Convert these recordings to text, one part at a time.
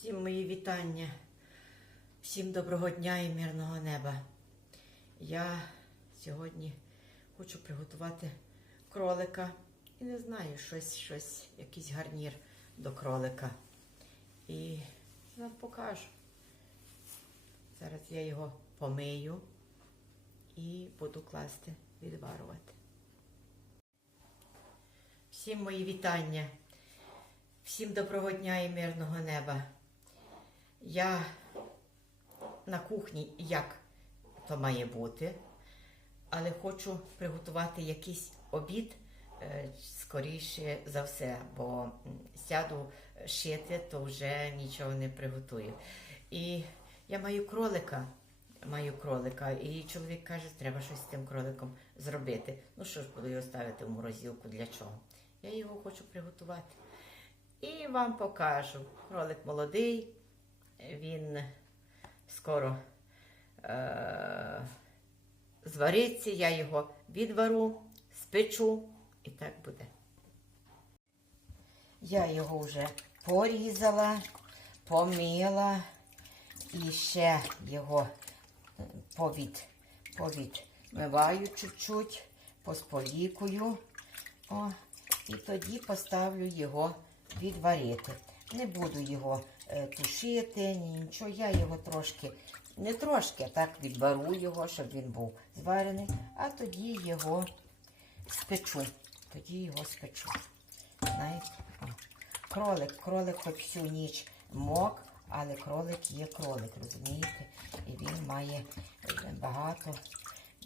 Всім мої вітання, всім доброго дня і мирного неба. Я сьогодні хочу приготувати кролика і не знаю, щось, щось, якийсь гарнір до кролика. І вам покажу. Зараз я його помию і буду класти відварувати. Всім мої вітання. Всім доброго дня і мирного неба. Я на кухні, як то має бути, але хочу приготувати якийсь обід е, скоріше за все, бо сяду шити, то вже нічого не приготую. І я маю кролика. Маю кролика, і чоловік каже, треба щось з тим кроликом зробити. Ну що ж, буду його ставити в морозилку для чого? Я його хочу приготувати. І вам покажу. Кролик молодий, він скоро е- звариться, я його відвару, спечу і так буде. Я його вже порізала, помила і ще його е, повід, повідмиваю чуть-чуть, посполікую. О, і тоді поставлю його відварити. Не буду його тушити, ні нічого. Я його трошки, не трошки, так відвару його, щоб він був зварений, а тоді його спечу. Тоді його спечу. Знаєте? Кролик, кролик хоч всю ніч мок, але кролик є кролик, розумієте? І він має е, багато,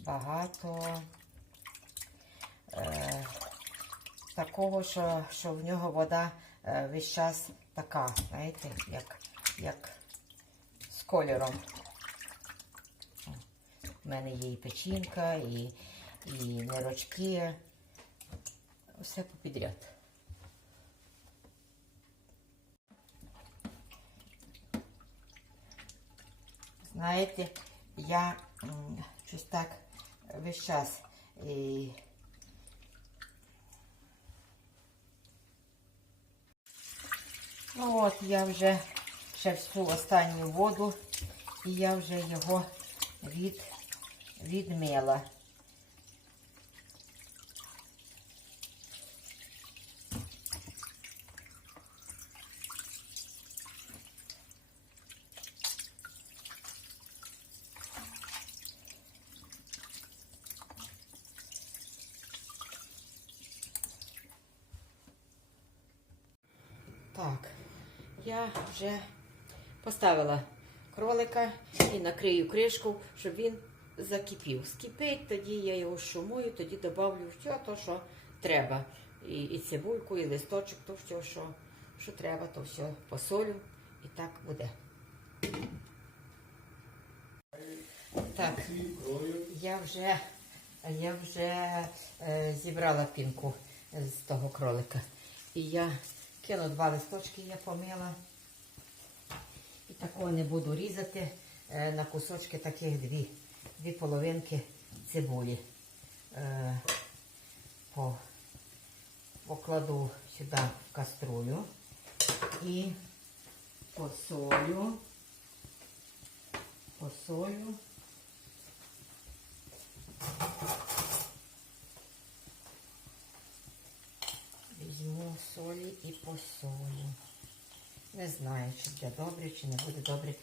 багато. Е, такого, що, що в нього вода е, весь час така, знаєте, як, як з кольором. У мене є і печінка, і, і нирочки. Все попідряд. Знаєте, я щось так весь час. І, от я вже ще всю останню воду і я вже його від, відмила. Так, я вже поставила кролика і накрию кришку, щоб він закипів. Скипить, тоді я його шумую, тоді додавлю все те, що треба. І, і цибульку, і листочок, то все, що, що треба, то все посолю і так буде. Так, я вже, я вже е, зібрала пінку з того кролика. І я кину два листочки, я помила. І такого не буду різати е, на кусочки таких дві, дві половинки цибулі. Е, по, покладу сюди в каструлю і посолю, посолю. Візьму солі і посолю. Не знаю, чи буде добре, чи не буде добре.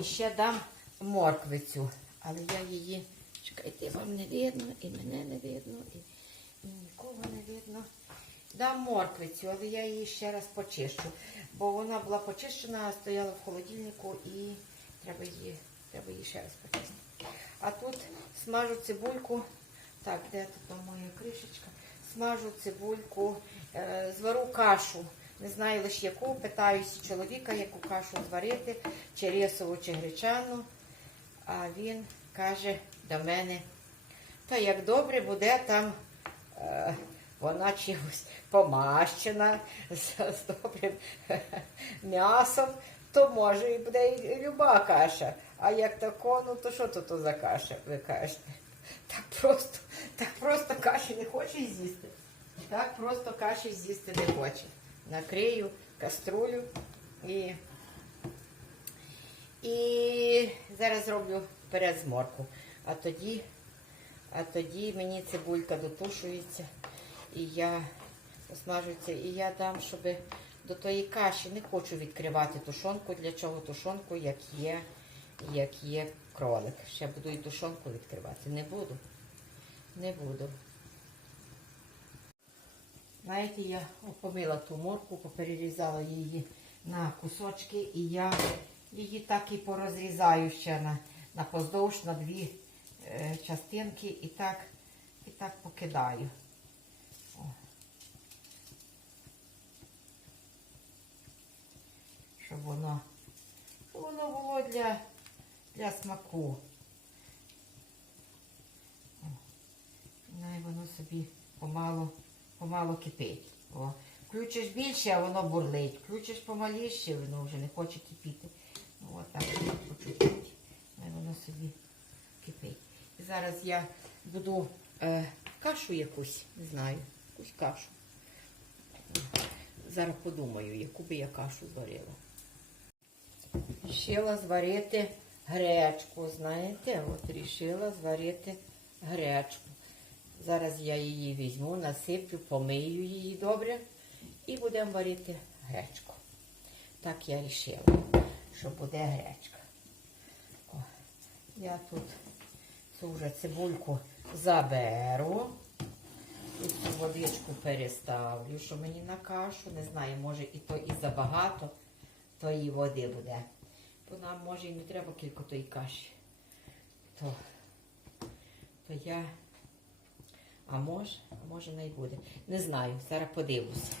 І ще дам морквицю. Але я її, чекайте, вам не видно, і мене не видно, і, і нікого не видно. Дам морквицю, але я її ще раз почищу. Бо вона була почищена, стояла в холодильнику і треба її, треба її ще раз почистити. А тут смажу цибульку. Так, де тут моя кришечка? Смажу цибульку, звару кашу. Не знаю лише яку, питаюся чоловіка, яку кашу зварити, чи рисову, чи гречану. А він каже до мене, та як добре буде там е, вона чимось помащена з, з добрим м'ясом, то може і буде і люба каша. А як тако, ну то що то за каша, ви кажете? Так просто, так просто каші не хоче з'їсти. Так просто каші з'їсти не хоче. Накрию каструлю і І зараз зроблю вперед з морку. А тоді, а тоді мені цибулька дотушується. І я посмажується, і я дам, щоб до тої каші не хочу відкривати тушонку. Для чого тушонку, як є, як є кролик. Ще буду і тушонку відкривати. Не буду. Не буду. Знаєте, я помила ту морку, поперерізала її на кусочки, і я її так і порозрізаю ще на, на поздовж, на дві е, частинки і так, і так покидаю. О. Щоб воно, щоб воно було для, для смаку. О. Най воно собі помалу, помалу кипить. О. Включиш більше, а воно бурлить. Включиш помаліше, воно вже не хоче кипіти. Ну, от так по чуть-чуть. Воно собі кипить. І зараз я буду е, кашу якусь, не знаю, якусь кашу. Зараз подумаю, яку би я кашу зварила. Рішила зварити гречку, знаєте, от рішила зварити гречку. Зараз я її візьму, насиплю, помию її добре і будемо варити гречку. Так я рішила, що буде гречка. О, я тут цю вже цибульку заберу. І цю водичку переставлю, що мені на кашу. Не знаю, може і то і забагато тої води буде. Бо нам може і не треба кілька тої каші. То, то я. А може, може не й буде. Не знаю, зараз подивлюся.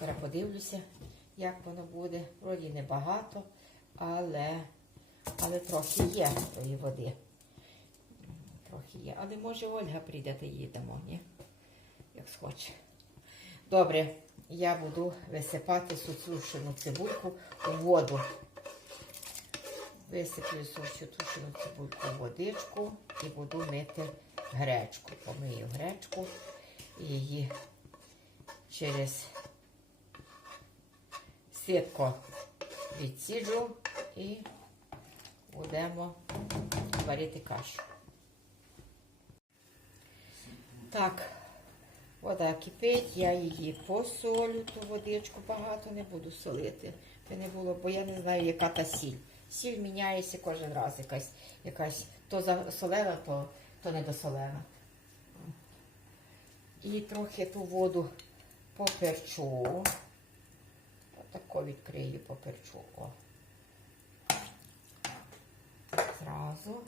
Зараз подивлюся, як воно буде. Вроді небагато, але, але трохи є тої води. Трохи є. Але може Ольга прийде та їдемо, ні? Як схоче. Добре, я буду висипати сушену цибульку у воду. Висиплю цю тушену цибульку в водичку і буду мити гречку. Помию гречку і її через ситко відсіджу і будемо варити кашу. Так, вода кипить, я її посолю, ту водичку багато не буду солити. Це не було, бо я не знаю, яка та сіль. Сіль міняється кожен раз якась, якась то засолена, то, то недосолена. І трохи ту воду поперчу. Отако відкрию, поперчу. О. Зразу.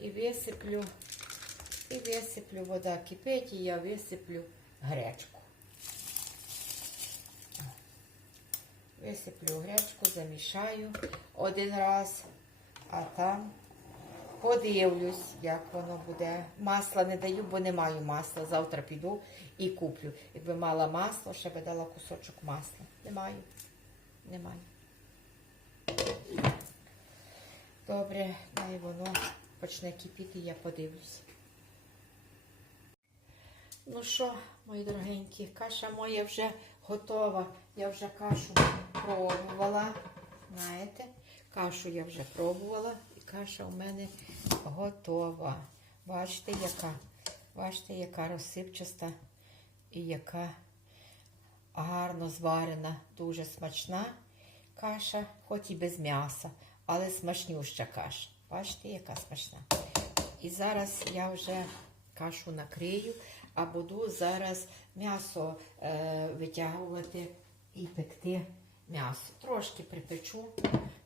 І висиплю, і висиплю, вода кипить, і я висиплю гречку. Висиплю гречку, замішаю один раз, а там подивлюсь, як воно буде. Масла не даю, бо не маю масла. Завтра піду і куплю. Якби мала масло, ще би дала кусочок масла. Не маю. Не маю. Добре, дай воно почне кипіти, я подивлюсь. Ну що, мої дорогенькі, каша моя вже готова. Я вже кашу пробувала. Знаєте, кашу я вже пробувала, каша у мене готова. Бачите, яка? Бачите, яка розсипчаста і яка гарно зварена, дуже смачна каша, хоч і без м'яса, але смачнюща каша. Бачите, яка смачна. І зараз я вже кашу накрию, а буду зараз м'ясо е, витягувати і пекти м'ясо. Трошки припечу,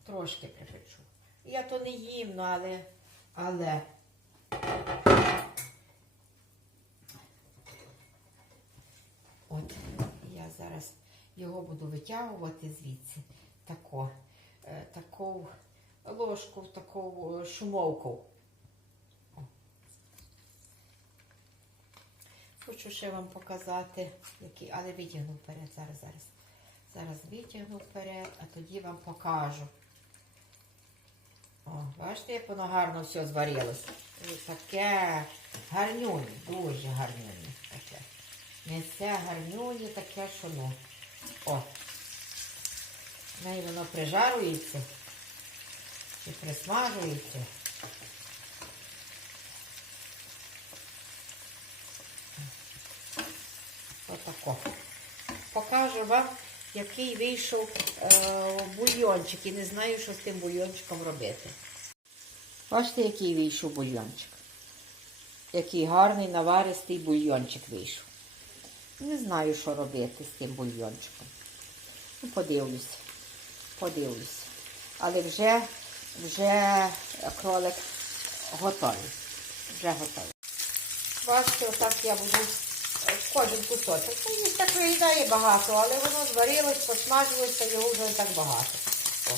трошки припечу. Я то не їм, ну, але, але от я зараз його буду витягувати звідси тако, е, таку ложку, таку е, шумовку. Хочу ще вам показати, які, але витягну вперед, зараз, зараз. Зараз витягну вперед, а тоді вам покажу. О, бачите, як воно гарно все зварилось. І таке гарнюні, дуже гарнюні таке. Місце гарнюні таке, що ну. О. Неї воно прижарується. і присмажується. Отако. Покажу вам, який вийшов е, бульйончик. І не знаю, що з тим бульйончиком робити. Бачите, який вийшов бульйончик. Який гарний наваристий бульйончик вийшов. Не знаю, що робити з тим бульйончиком. Ну, подивлюся. Подивлюся. Але вже, вже кролик готовий. Вже готовий. Бачите, отак я буду кожен кусочок. Ну, так виглядає багато, але воно зварилось, посмажилося, його вже так багато. О.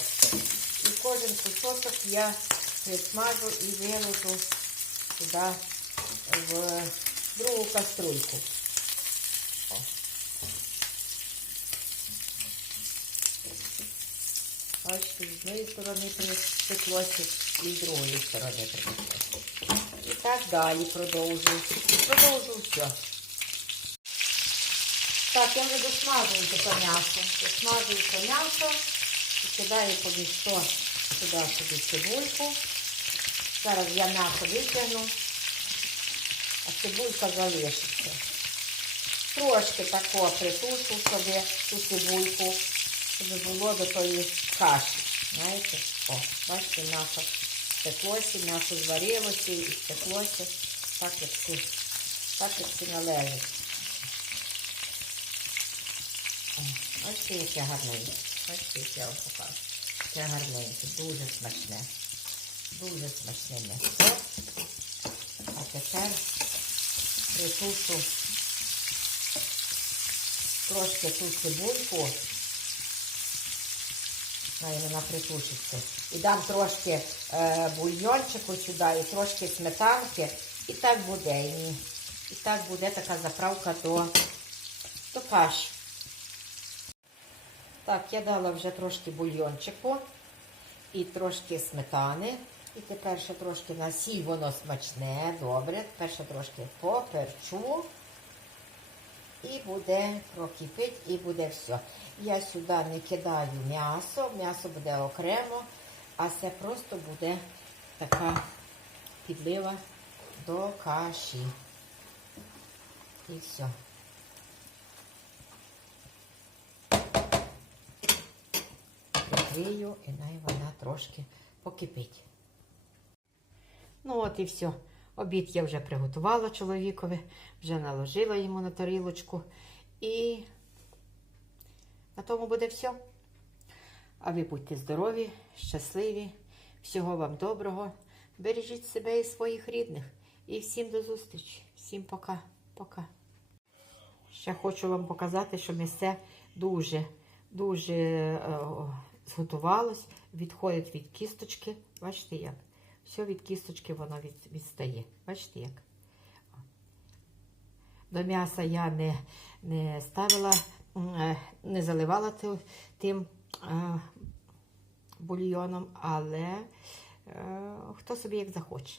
І кожен кусочок я присмажу і виложу туди в другу каструльку. Бачите, з однієї сторони припеклося і з другої сторони припеклося. І так далі продовжую. Продовжую все. Так, я вже досмажую це м'ясо. Досмажую це м'ясо і кидаю поміж то сюди собі цибульку. Зараз я м'ясо витягну, а цибулька залишиться. Трошки тако притушу собі ту цибульку, щоб було до тої каші. Знаєте? О, бачите, м'ясо спеклося, м'ясо зварилося і спеклося так, як так, як належить. О, Бачите, яке гарненьке. Яке я вам покажу. Яке гарненьке, дуже смачне. Дуже смачне м'ясо. А тепер притушу трошки ту цибульку. Най вона притушиться. І дам трошки е, бульйончику сюди, і трошки сметанки. І так буде. І, так буде така заправка до каші. Так, я дала вже трошки бульйончику і трошки сметани. І тепер ще трошки на воно смачне, добре. Тепер ще трошки поперчу. І буде прокипить, і буде все. Я сюди не кидаю м'ясо, м'ясо буде окремо, а це просто буде така підлива до каші. І все. Прикрию і най вона трошки покипить. Ну от і все. Обід я вже приготувала чоловікові, вже наложила йому на тарілочку. І на тому буде все. А ви будьте здорові, щасливі, всього вам доброго. Бережіть себе і своїх рідних. І всім до зустрічі. Всім пока. Пока. Ще хочу вам показати, що місце дуже, дуже е, зготувалось, відходить від кісточки. Бачите як? Все від кісточки воно від, відстає. Бачите як? До м'яса я не, не ставила, е, не заливала тим, е, бульйоном, але е, хто собі як захоче.